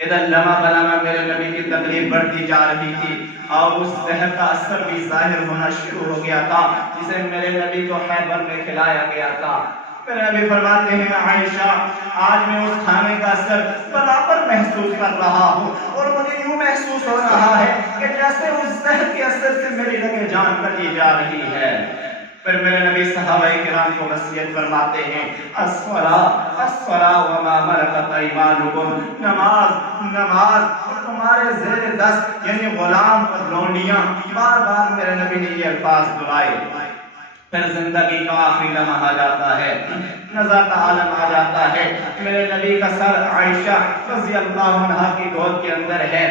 ادھر لمحہ بلمہ میرے نبی کی تکلیف بڑھتی جا رہی تھی اور اس زہر کا اثر بھی ظاہر ہونا شروع ہو گیا تھا جسے میرے نبی کو خیبر میں کھلایا گیا تھا۔ میرے نبی فرماتے ہیں عائشہ آج میں اس کھانے کا اثر برابر محسوس کر رہا ہوں اور مجھے یوں محسوس ہو رہا ہے کہ جیسے اس زہر کے اثر سے میری رگیں جان کٹی جا رہی ہے۔ پھر میرے نبی صحابہ کرام کو وصیت فرماتے ہیں الصلاۃ الصلاۃ وما ملکت ایمانکم، نماز نماز اور تمہارے زیر دست یعنی غلام اور لونڈیاں۔ بار بار میرے نبی نے یہ الفاظ دہرائے۔ پھر زندگی کا آخری لمحہ آ جاتا ہے، نزاعت عالم آ جاتا ہے، میرے نبی کا سر عائشہ رضی اللہ عنہا کی گود کے اندر ہے۔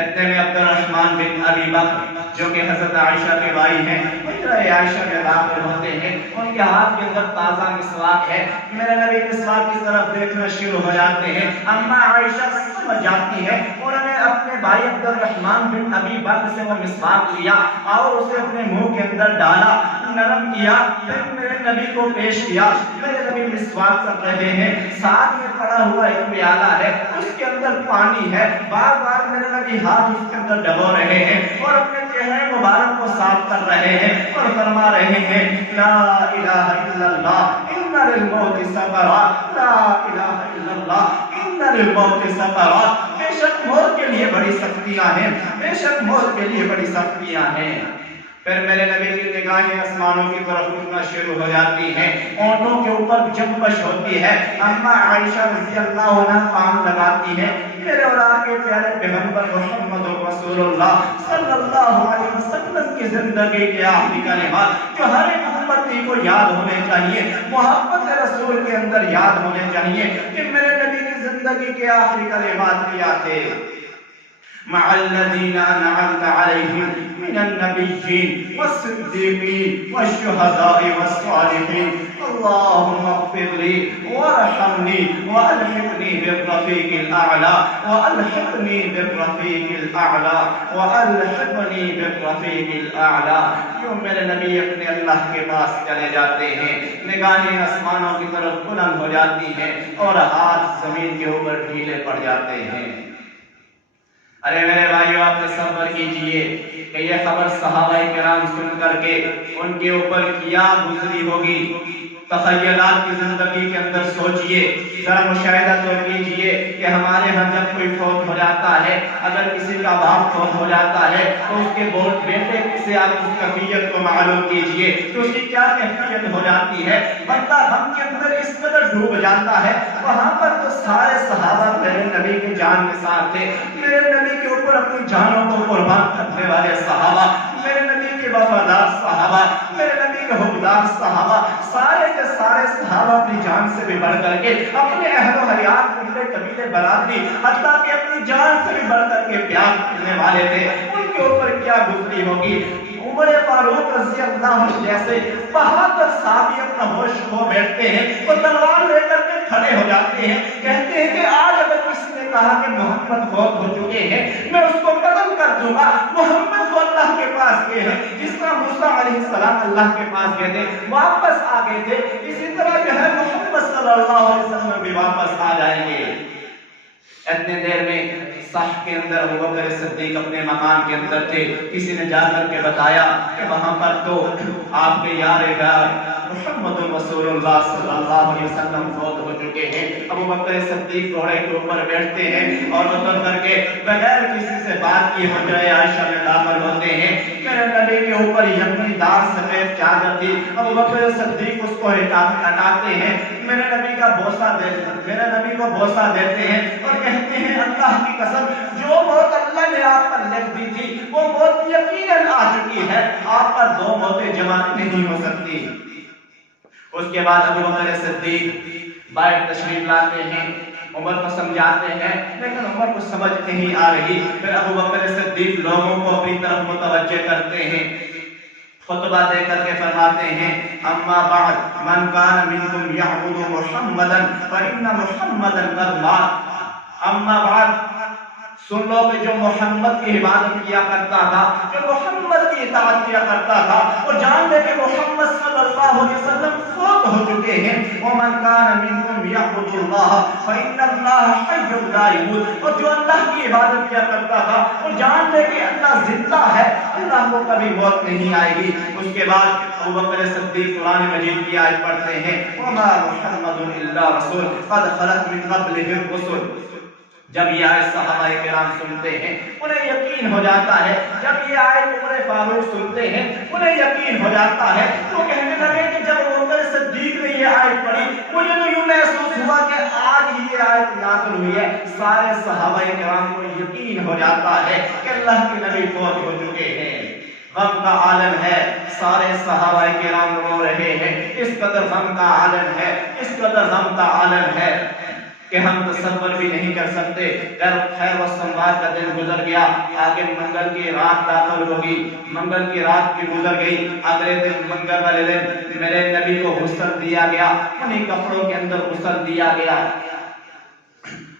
اتنے میں عبد الرحمن بن ابی بکر جو کہ حضرت عائشہ کے بھائی ہیں حجرہ عائشہ میں داخل ہوتے ہیں، ان کے ہاتھ کے اندر تازہ مسواک ہے۔ میرے نبی مسواک کی طرف دیکھنا شروع ہو جاتے ہیں، اما عائشہ سمجھ جاتی ہے، انہوں نے اپنے بھائی عبد الرحمن بن ابی بکر سے وہ مسواک لیا اور اسے اپنے منہ کے اندر ڈالا، نرم کیا، پھر میرے نبی کو پیش کیا۔ میرے نبی مسواک کر رہے ہیں، ساتھ میں پڑا ہوا ایک پیالہ ہے، اس کے اندر پانی ہے، بار بار میرے نبی ہاتھ اس کے اندر ڈبو رہے ہیں اور اپنے چہرے مبارک کو صاف کر رہے ہیں اور فرما رہے ہیں لا الہ الا اللہ ان للموت سکرات، لا الہ الا اللہ ان للموت سکرات، بے شک موت کے لیے بڑی سختیاں ہیں، بے شک موت کے لیے بڑی سختیاں ہیں۔ پھر میرے نبی کی نگاہیں آسمانوں کی طرف اٹھنا شروع ہو جاتی ہیں، اونٹوں کے اوپر جنبش ہوتی ہے، اما عائشہ رضی اللہ عنہا پام لگاتی ہے۔ میرے اور آپ کے پیارے پیغمبر محمد رسول اللہ صلی اللہ علیہ وسلم کی زندگی کے آخری کلمات جو ہر ایک امتی کو یاد ہونے چاہیے، محبت رسول کے اندر یاد ہونے چاہیے کہ میرے نبی کی زندگی کے آخری کلمات کیا تھے؟ مع الذين أنعمت عليهم من النبيين والصديقين والشهداء والصالحين اللهم اغفر لي وارحمني والحقني بالرفيق الاعلى والحقني بالرفيق الاعلى والحقني بالرفيق الاعلى۔ یوں میرے نبی اپنے اللہ کے پاس چلے جاتے ہیں، نگاہیں آسمانوں کی طرف بلند ہو جاتی ہیں اور ہاتھ زمین کے اوپر ڈھیلے پڑ جاتے ہیں۔ ارے میرے بھائیو آپ تصور کیجئے کہ یہ خبر صحابہ کرام سن کر کے ان کے اوپر کیا گزری ہوگی۔ تخیلات کی زندگی کے اندر سوچئے، ذرا مشاہدہ تو کیجئے کہ ہمارے ہاں جب کوئی فوت ہو جاتا ہے، اگر کسی کا باپ فوت ہو جاتا ہے تو اس کے بیٹے سے آپ اس کیفیت کو معلوم کیجئے کہ اس کی کیا کیفیت ہو جاتی ہے۔ بندہ غم کے اندر اس قدر ڈوب جاتا ہے۔ وہاں پر تو سارے صحابہ میرے نبی کی جان کے ساتھ تھے، میرے نبی کے اوپر اپنی جانوں کو قربان کرنے والے صحابہ، میرے نبی کے وفادار صحابہ، میرے نبی کے حبدار صحابہ، سارے کے سارے صحابہ اپنی جان سے بھی بڑھ کر کے اپنے اہل و حیات اپنے قبیلے برادری حتیٰ کہ اپنی جان سے بھی بڑھ کر کے پیار کرنے والے تھے۔ ان کے اوپر کیا گزری ہوگی؟ عمر فاروق رضی اللہ عنہ جیسے بہادر صحابی اپنا ہوش کھو بیٹھتے ہیں، وہ تلوار لے کر کے کھڑے ہو جاتے ہیں، کہتے ہیں کہ آج اگر کسی نے کہا کہ محمد فوت ہو چکے ہیں میں اس کو قتل کر دوں گا، محمد کو اللہ کے کے پاس گئے ہیں، جس طرح موسیٰ علیہ السلام اللہ کے پاس گئے تھے، واپس آ گئے تھے، اسی طرح جو ہے محمد صلی اللہ علیہ وسلم بھی واپس آ جائیں گے۔ اتنے دیر میں صح کے اندر ابوبکر صدیق اپنے مکان کے اندر تھے، کسی نے جا کر کے بتایا کہ وہاں پر تو آپ کے یار غار محمد رسول اللہ صلی اللہ علیہ وسلم فوت ہو چکے ہیں۔ ابوبکر صدیق گھوڑے کے اوپر بیٹھتے ہیں اور اتر کر کے بغیر کسی سے بات کی حجرہ عائشہ میں داخل ہوتے ہیں۔ میرے نبی کے اوپر یمنی دار سفید چادر تھی، ابوبکر صدیق اس کو ہٹاتے ہیں، میرے نبی کا بوسہ دیتے ہیں، میرے نبی کو بوسہ دیتے ہیں اور کہتے ہیں اللہ کی قسم جو موت اللہ نے آپ پر لکھ دی تھی وہ موت یقیناً آ چکی ہے، آپ پر دو موتیں جمع نہیں ہو سکتی۔ اس کے بعد ابوبکر صدیق باہر تشریف لاتے ہیں، عمر کو سمجھاتے ہیں لیکن عمر کو سمجھ نہیں آ رہی۔ پھر ابوبکر صدیق لوگوں کو اپنی طرف متوجہ کرتے ہیں، خطبہ دے کر کے فرماتے ہیں اما بعد من کان منکم یعبد محمدا فإن محمدا قد مات۔ اما بعد سن لو کہ جو محمد کی عبادت کیا کرتا تھا، جو محمد کی اطاعت کیا کرتا تھا، وہ جان لے کہ محمد صلی اللہ علیہ وسلم فوت ہو چکے ہیں۔ ومن کان منکم یعبد اللہ فإن اللہ حی لا یموت، اور جو اللہ کی عبادت کیا کرتا تھا وہ جان لے کہ اللہ زندہ ہے، اللہ کو کبھی موت نہیں آئے گی۔ اس کے بعد ابوبکر صدیق قرآن مجید کی آیت پڑھتے ہیں وما محمد الا رسول قد خلت من قبلہ الرسل۔ جب یہ آیت صحابہ کرام سنتے ہیں انہیں یقین ہو جاتا ہے، جب یہ آیت عمر فاروق سنتے ہیں انہیں یقین ہو جاتا ہے، وہ کہنے لگے کہ جب ابوبکر صدیق نے یہ آیت پڑھی مجھے تو یوں محسوس ہوا کہ آج ہی یہ آیت نازل ہوئی ہے۔ سارے صحابہ کرام کو یقین ہو جاتا ہے کہ اللہ کے نبی فوت ہو چکے ہیں۔ غم کا عالم ہے، سارے صحابہ کرام رو رہے ہیں، اس قدر غم کا عالم ہے، اس قدر غم کا عالم ہے کہ ہم تصور بھی نہیں کر سکتے۔ خیر و سنوار کا دن گزر گیا، آگے منگل کی رات داخل ہوگی، منگل کی رات بھی گزر گئی، اگلے دن منگل والے دن میرے نبی کو غسل دیا گیا، انہیں کپڑوں کے اندر غسل دیا گیا،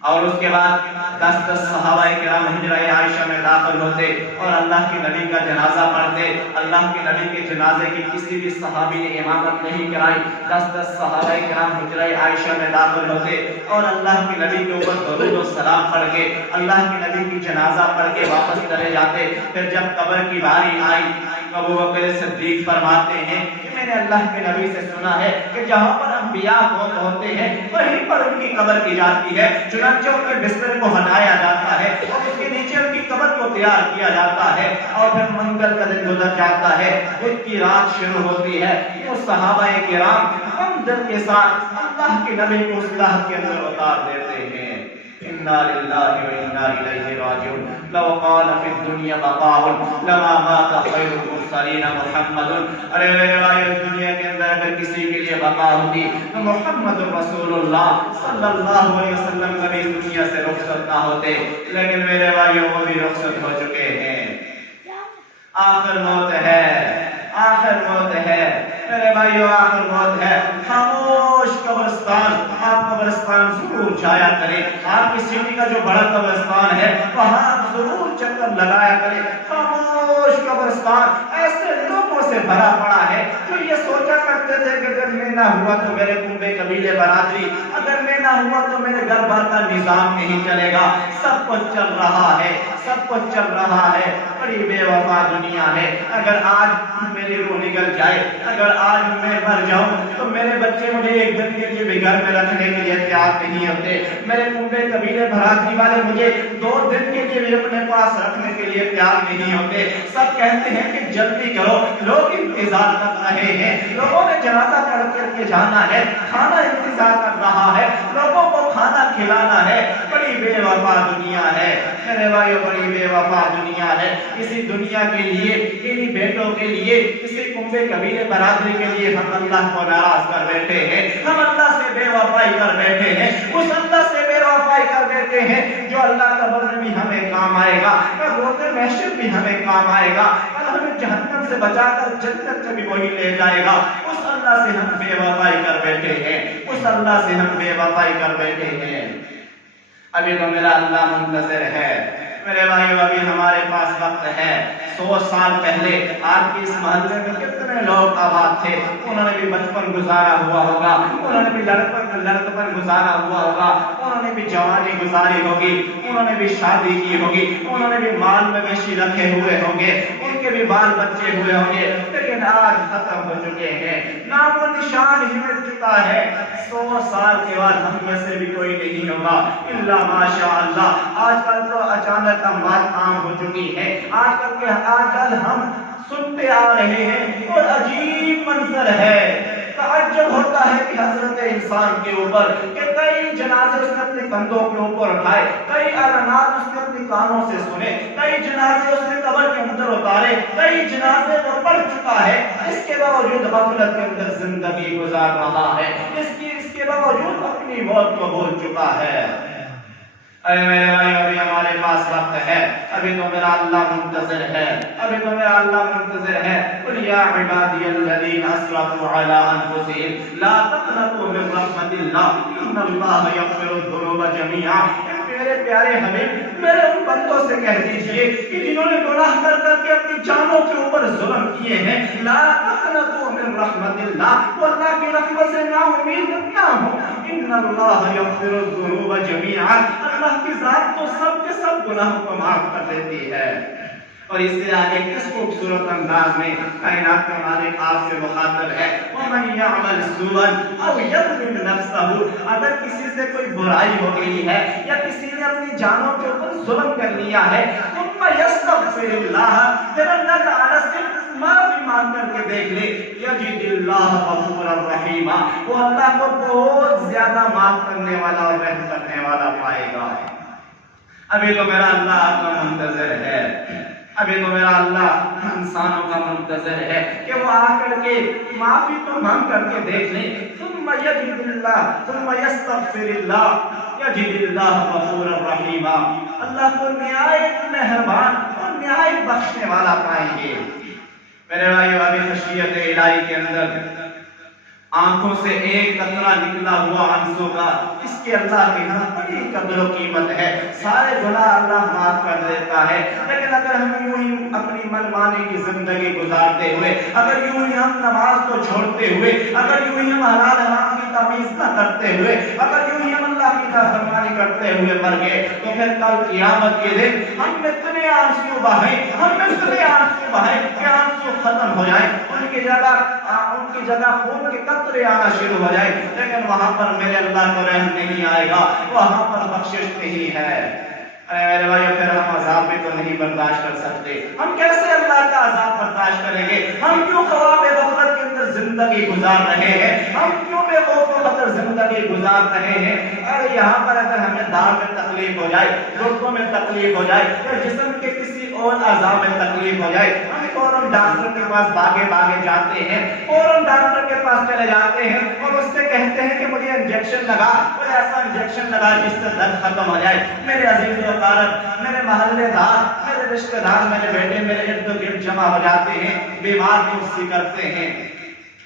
اور اس کے بعد 10 صحابہ کرام حجرہ عائشہ میں داخل ہوتے اور اللہ کے نبی کا جنازہ پڑھتے۔ اللہ کے نبی کے جنازے کی کسی بھی صحابی نے امامت نہیں کرائی، 10 صحابہ کرام حجرہ عائشہ میں داخل ہوتے اور اللہ کے نبی کے اوپر درود و سلام پڑھ کے اللہ کے نبی کی جنازہ پڑھ کے واپس چلے جاتے۔ پھر جب قبر کی باری آئی ابوبکر صدیق فرماتے ہیں کہ میں نے اللہ کے نبی سے سنا ہے کہ جہاں پر انبیاء فوت ہوتے ہیں وہیں پر ان کی قبر کی جاتی ہے، چنانچہ ان کے بستر کو ہٹایا جاتا ہے اور اس کے نیچے ان کی قبر کو تیار کیا جاتا ہے، اور پھر منگل کا دن گزر جاتا ہے، بدھ کی رات شروع ہوتی ہے۔ وہ صحابہ کرام ہمدرد کے ساتھ اللہ کے نبی کو اس لحد کے اندر اتار دیتے ہیں۔ انا للہ و انا الیہ راجعون، لو قال فی الدنیا بقاء لما مات خیر المرسلین محمد۔ ارے میرے بھائی، دنیا کے اندر اگر کسی کے لیے بقا ہوتی تو محمد رسول اللہ صلی اللہ علیہ وسلم کبھی دنیا سے رخصت نہ ہوتے، لیکن میرے بھائیوں وہ بھی رخصت ہو چکے ہیں۔ آخر موت ہے، آخر موت ہے میرے بھائیو، آخر موت ہے۔ خاموش قبرستان، آپ قبرستان ضرور جایا کریں، آپ کی سٹی کا جو بڑا قبرستان ہے وہاں آپ ضرور چکر لگایا کریں۔ خاموش قبرستان ایسے لوگوں سے بھرا پڑا ہے جو یہ سوچا کرتے تھے کہ اگر میں نہ ہوا تو میرے کنبے قبیلے برادری، اگر میں نہ ہوا تو میرے گھر بار کا نظام نہیں چلے گا۔ سب کچھ چل رہا ہے، سب کچھ چل رہا ہے، بڑی بے وفا دنیا ہے۔ اگر آج میری روح نکل جائے، اگر آج میں مر جاؤں تو میرے بچے مجھے ایک دن کے لیے بھی گھر میں رکھنے کے لیے تیار نہیں ہوتے، میرے کنبے قبیلے برادری والے مجھے 2 دن کے لیے بھی اپنے پاس رکھنے کے لیے تیار نہیں ہوتے۔ سب کہتے ہیں کہ جلدی کرو، لوگ انتظار کر رہے ہیں، لوگوں نے جنازہ پڑھ کر کے جانا ہے، کھانا انتظار کر رہا ہے، لوگوں کو کھانا کھلانا ہے۔ بڑی بے وفا دنیا ہے میرے بھائیو، بڑی بے وفا دنیا ہے۔ اسی دنیا کے لیے، انہی بیٹوں کے لیے، اسی کنبے قبیلے برادری کے لیے ہم اللہ کو ناراض کر بیٹھے ہیں، ہم اللہ سے بے وفائی کر بیٹھے ہیں، اس اللہ سے بے وفائی کر بیٹھے ہیں جو اللہ قبر میں بھی ہمیں کام آئے گا، روز محشر بھی ہمیں کام آئے گا، اور ہمیں جہنم سے بچا کر جنت سے بھی وہی لے جائے گا۔ اس اللہ سے ہم بے وفائی کر بیٹھے ہیں، اس اللہ سے ہم بے وفائی کر بیٹھے ہیں۔ ابھی تو میرا اللہ منتظر ہے، میرے بھائیو ابھی ہمارے پاس وقت ہے. 100 سال پہلے آپ کے اس محلے میں کتنے لوگ آباد تھے. انہوں نے بھی بچپن گزارا ہوا ہوگا, انہوں نے بھی لڑکپن گزارا ہوا ہوگا, انہوں نے بھی جوانی گزاری ہوگی, انہوں نے بھی شادی کی ہوگی, انہوں نے بھی مال مویشی رکھے ہوئے ہوں گے, ان کے بھی بال بچے ہوئے ہوں گے. لیکن آج ختم ہو چکے ہیں, نام و نشان ہی مٹ چکا ہے. 100 سال کے بعد ہم میں سے بھی کوئی نہیں ہوگا الا ماشاء اللہ. آج کل تو اچانک اموات عام ہو چکی ہے. آج کل ہم سنتے آ رہے ہیں اور عجیب منظر ہے. تعجب ہوتا ہے کہ حضرت انسان کے اوپر کہ کئی جنازے اس نے اپنے کندھوں کے اوپر اٹھائے, کئی اعلانات اس نے اپنے کانوں سے سنے, کئی جنازے اس نے قبر کے اندر اتارے, کئی جنازے وہ پڑھ چکا ہے. اس کے باوجود غفلت کے اندر زندگی گزار رہا ہے. اس کے باوجود اپنی موت کو بھول چکا ہے. اے میرے بھائی ابھی ہمارے پاس وقت ہے, ابھی تو میرا اللہ منتظر ہے, ابھی تو میرا اللہ منتظر ہے. قل یا عبادی الذین اسرفوا علی انفسہم لا تقنطوا من رحمت اللہ ان اللہ یغفر الذنوب جميعا. میرے پیارے حبیب, میرے ان بندوں سے کہہ دیجئے کہ جنہوں نے گناہ کر کر کے اپنی جانوں کے اوپر ظلم کیے ہیں, لا تقنطوا من رحمت اللہ, وہ اللہ کی رحمت سے نا امید نہ ہو. ان اللہ یغفر الذنوب جميعا, اللہ کی ذات تو سب کے سب گناہوں کو معاف کر دیتی ہے. اور اس سے آگے کس خوبصورت انداز میں کائنات کا مالک آپ سے مخاطب ہے, وَمَن يَعْمَلْ سُوءًا أَوْ يَظْلِمْ نَفْسَهُ. اگر کسی سے کوئی برائی ہو گئی ہے یا کسی نے اپنی جانوں کے اوپر ظلم کر لیا ہے, ثُمَّ يَسْتَغْفِرِ اللَّهَ, پھر اللہ تعالیٰ سے معافی مانگ کر کے دیکھ لے, يَجِدِ اللَّهَ غَفُورًا رَحِيمًا, وہ اللہ کو بہت زیادہ معاف کرنے والا اور رحم کرنے والا پائے گا. ابھی تو میرا اللہ آپ کا منتظر ہے, ابھی تو میرا اللہ انسانوں کا منتظر ہے کہ وہ آ کر کے معافی تو مانگ کر کے دیکھ لیں. ثم یجد اللہ ثم یستغفر اللہ یجد اللہ غفورا رحیما, اللہ کو نہایت مہربان اور نہایت بخشنے والا پائیں گے. میرے بھائیو ابھی خشیت الہی کے اندر آنکھوں سے ایک قطرہ نکلا ہوا آنسو کا, اس کے اللہ کے ہاں بڑی قدر و قیمت ہے. سارے گناہ اللہ معاف کر دیتا ہے. لیکن اگر ہم یوں ہی اپنی منمانی کی زندگی گزارتے ہوئے, اگر یوں ہی ہم نماز کو چھوڑتے ہوئے, اگر یوں ہی ہم حلال حرام کی تمیز نہ کرتے ہوئے, اگر یوں ہی ہم اللہ کی نافرمانی کرتے ہوئے مر گئے, تو پھر کل قیامت کے دن ہم اتنے آنسو بہائیں کہ آنسو ختم ہو جائیں, ان کی جگہ خون کے قطرے آنا شروع ہو جائے. لیکن وہاں پر میرے اللہ کو رحم نہیں آئے گا, وہاں پر بخشش نہیں ہے. ارے میرے بھائیو, پھر ہم عذاب بھی تو نہیں برداشت کر سکتے. ہم کیسے اللہ کا عذاب برداشت کریں گے؟ ہم کیوں خواب غفلت کے اندر زندگی گزار رہے ہیں, ہم کیوں بے خوف و خطر زندگی گزار رہے ہیں. ارے یہاں پر اگر ہمیں دار میں تکلیف ہو جائے, گھٹنوں میں تکلیف ہو جائے, یا جسم کے کسی اور اعضاء میں تکلیف ہو جائے, ہم فوراً ڈاکٹر کے پاس بھاگے جاتے ہیں, فوراً ڈاکٹر کے پاس چلے جاتے ہیں اور اس سے کہتے ہیں کہ مجھے انجیکشن لگا, کوئی ایسا انجیکشن لگا جس سے درد ختم ہو جائے. میرے عزیز و اقارب, میرے محلے دار, میرے رشتہ دار, میرے بیٹے میرے ارد گرد جمع ہو جاتے ہیں, بیمار بھی کرتے ہیں.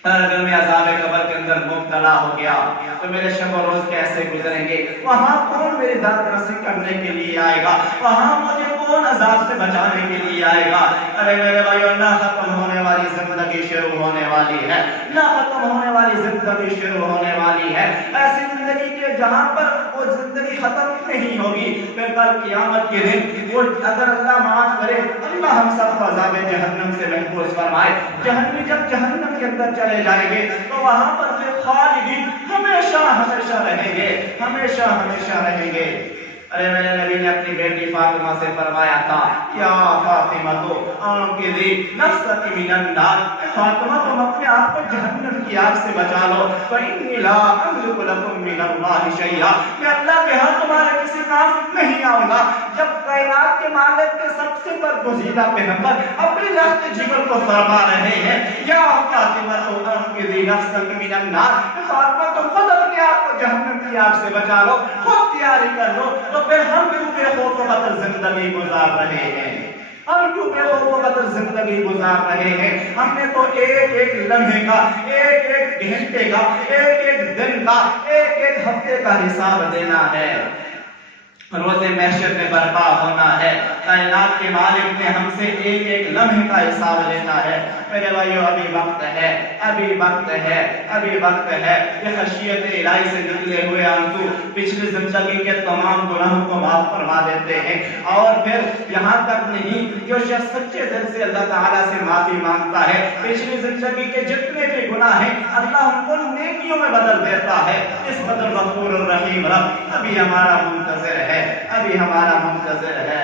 اگر میں عذاب قبر کے اندر مبتلا ہو گیا تو میرے شب و روز کیسے گزریں گے؟ وہاں کون میری داد رسی کرنے کے لیے آئے گا؟ وہاں مجھے کون عذاب سے بچانے کے لیے آئے گا؟ ارے میرے بھائیو, نہ ختم ہونے والی زندگی شروع ہونے والی ہے, نہ ختم ہونے والی زندگی شروع ہونے والی ہے. ایسی زندگی کے جہاں پر وہ زندگی ختم نہیں ہوگی, پھر کل قیامت کے دن وہ اگر اللہ معاف کرے, اللہ ہم سب کو عذاب جہنم سے محفوظ فرمائے. جہنمی جب جہنم کے اندر چلے جائیں گے تو وہاں پر پھر خالدین ہمیشہ رہیں گے, ہمیشہ رہیں گے. ارے میرے نبی نے اپنی بیٹی فاطمہ سے فرمایا تھا, یا فاطمہ تو انقذی نفسک من النار, فاطمہ تم اپنے آپ کو جہنم کی آگ سے بچا لو. فإنی لا أملك لكم من اللہ شیئا, میں اللہ کے ہاں تمہارے کسی کام نہیں آؤں گا. جب کائنات کے مالک کے سب سے برگزیدہ پیغمبر اپنی لخت جگر کو فرما رہے ہیں, یا فاطمہ تو انقذی نفسک من النار, فاطمہ تم خود اپنے آپ کو جہنم کی آگ سے بچا لو, خود تیاری کر لو, تو پھر ہم کیوں بے خوف و خطر زندگی گزار رہے ہیں؟ ہم کیوں بے خوف و خطر زندگی گزار رہے ہیں؟ ہم نے تو ایک لمحے کا, ایک گھنٹے کا, ایک دن کا, ایک ہفتے کا حساب دینا ہے. روز محشر میں برپا ہونا ہے. کائنات کے مالک نے ہم سے ایک ایک لمحے کا حساب لینا ہے. میرے بھائیو ابھی وقت ہے، ابھی وقت ہے، ابھی وقت ہے. یہ خشیت الہی سے نکلے ہوئے آنسو پچھلی زندگی کے تمام گناہوں کو معاف فرما دیتے ہیں. اور پھر یہاں تک نہیں، جو شخص سچے دل سے اللہ تعالیٰ سے معافی مانگتا ہے، پچھلی زندگی کے جتنے بھی گناہ ہیں اللہ ان کو نیکیوں میں بدل دیتا ہے. اس قدر غفور الرحیم رب ابھی ہمارا منتظر ہے، ابھی ہمارا منتظر ہے.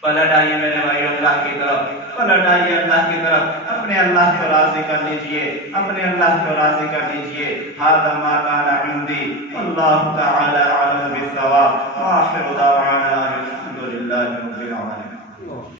پلٹ آئیے میرے بھائی اللہ کی طرف، پلٹ آئیے اللہ کی طرف. اپنے اللہ کو راضی کر لیجئے، اپنے اللہ کو راضی کر لیجئے. ھذا ما کان عندی واللہ تعالی اعلم بالصواب. آخر دعوانا الحمد للہ.